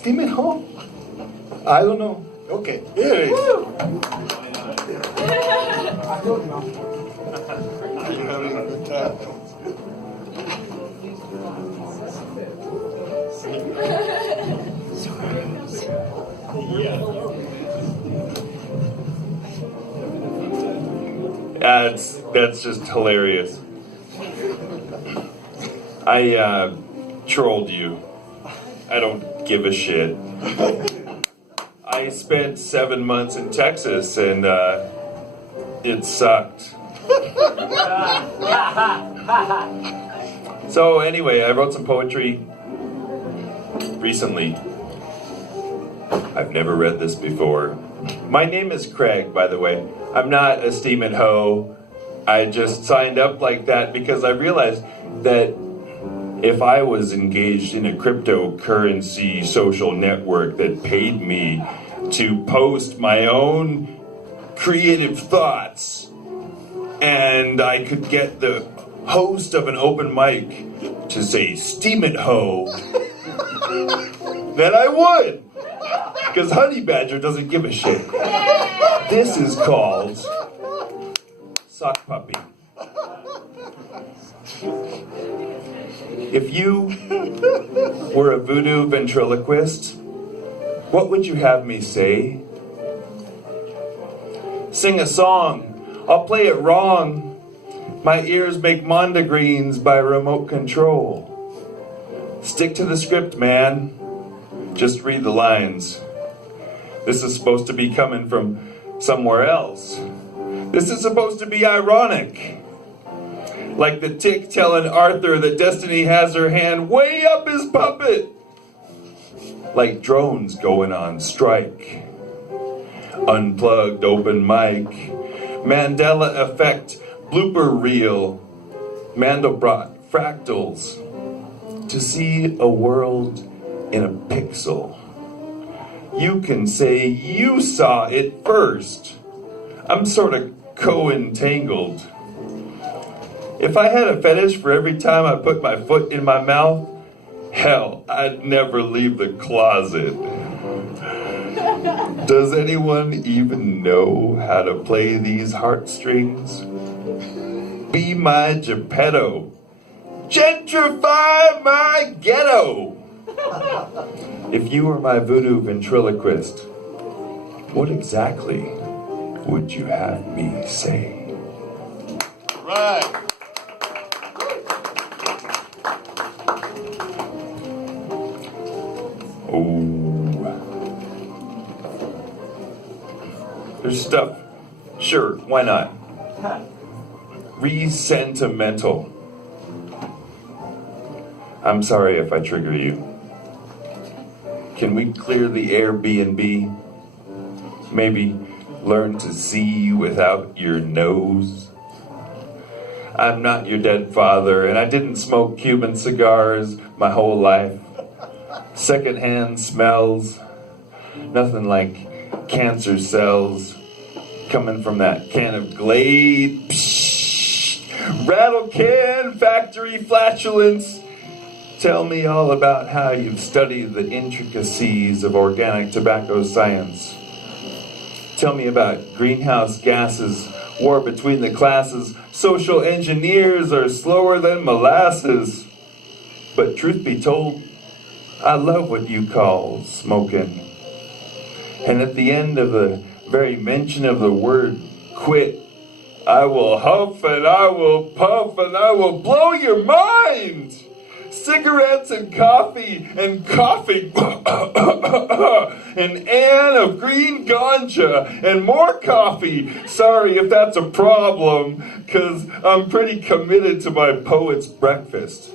STEEMIT HO? I don't know. Okay, here it is. You're having a good time. That's just hilarious. I trolled you. I don't give a shit. I spent 7 months in Texas and it sucked. So anyway, I wrote some poetry recently. I've never read this before. My name is Craig, by the way. I'm not a STEEMIT HO. I just signed up like that because I realized that if I was engaged in a cryptocurrency social network that paid me to post my own creative thoughts, and I could get the host of an open mic to say STEEMIT HO, then I would. Because Honey Badger doesn't give a shit. This is called Sock Puppy. If you were a voodoo ventriloquist, what would you have me say? Sing a song, I'll play it wrong. My ears make mondegreens by remote control. Stick to the script, man. Just read the lines. This is supposed to be coming from somewhere else. This is supposed to be ironic. Like the tick telling Arthur that Destiny has her hand way up his puppet. Like drones going on strike. Unplugged open mic. Mandela effect blooper reel. Mandelbrot fractals. To see a world in a pixel. You can say you saw it first. I'm sort of co-entangled. If I had a fetish for every time I put my foot in my mouth, hell, I'd never leave the closet. Does anyone even know how to play these heartstrings? Be my Geppetto. Gentrify my ghetto. If you were my voodoo ventriloquist, what exactly would you have me say? Right. Oh. There's stuff. Sure, why not? Re-sentimental. I'm sorry if I trigger you. Can we clear the Airbnb? Maybe learn to see without your nose? I'm not your dead father, and I didn't smoke Cuban cigars my whole life. Secondhand smells, nothing like cancer cells coming from that can of Glade. Psh, rattle can factory flatulence. Tell me all about how you've studied the intricacies of organic tobacco science. Tell me about greenhouse gases, war between the classes. Social engineers are slower than molasses. But truth be told, I love what you call smoking. And at the end of the very mention of the word quit, I will huff and I will puff and I will blow your mind. Cigarettes and coffee and an Ann of green ganja and more coffee. Sorry if that's a problem, because I'm pretty committed to my poet's breakfast.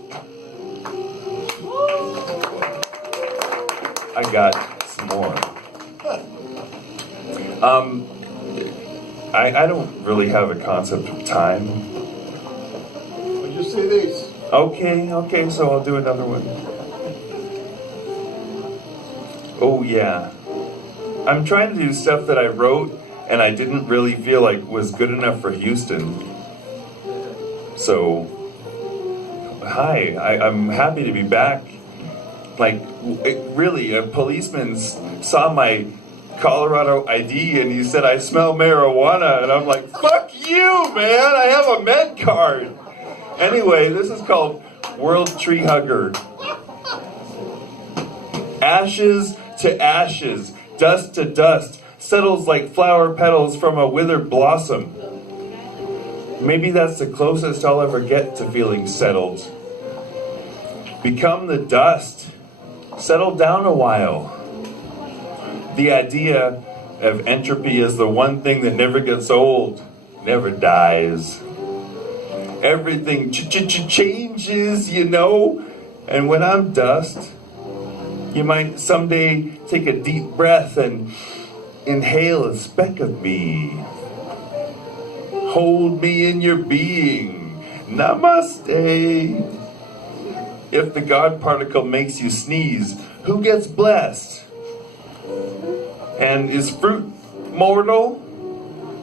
I got some more. I don't really have a concept of time. Well, just say this. Okay, so I'll do another one. Oh yeah. I'm trying to do stuff that I wrote and I didn't really feel like was good enough for Houston. So, hi, I'm happy to be back. Like, Really, a policeman saw my Colorado ID and he said I smell marijuana, and I'm like, fuck you, man, I have a med card. Anyway, this is called World Tree Hugger. Ashes to ashes, dust to dust, settles like flower petals from a withered blossom. Maybe that's the closest I'll ever get to feeling settled. Become the dust. Settle down a while. The idea of entropy is the one thing that never gets old, never dies. Everything changes, you know. And when I'm dust, you might someday take a deep breath and inhale a speck of me. Hold me in your being. Namaste. If the God particle makes you sneeze, who gets blessed? And is fruit mortal?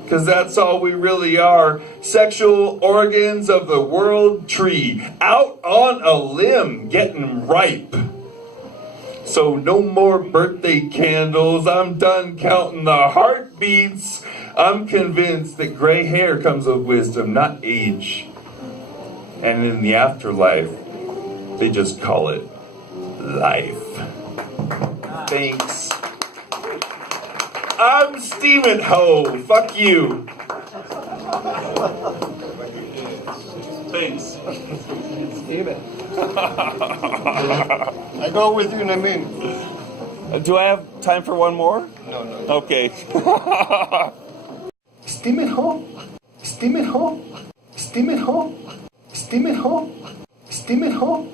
Because that's all we really are. Sexual organs of the world tree. Out on a limb, getting ripe. So no more birthday candles. I'm done counting the heartbeats. I'm convinced that gray hair comes with wisdom, not age. And in the afterlife, they just call it life. Thanks. I'm STEEMIT HO. Fuck you. Thanks. STEEMIT. I go with you in a minute. Do I have time for one more? No. Okay. STEEMIT HO. STEEMIT HO. STEEMIT HO. STEEMIT HO. STEEMIT HO.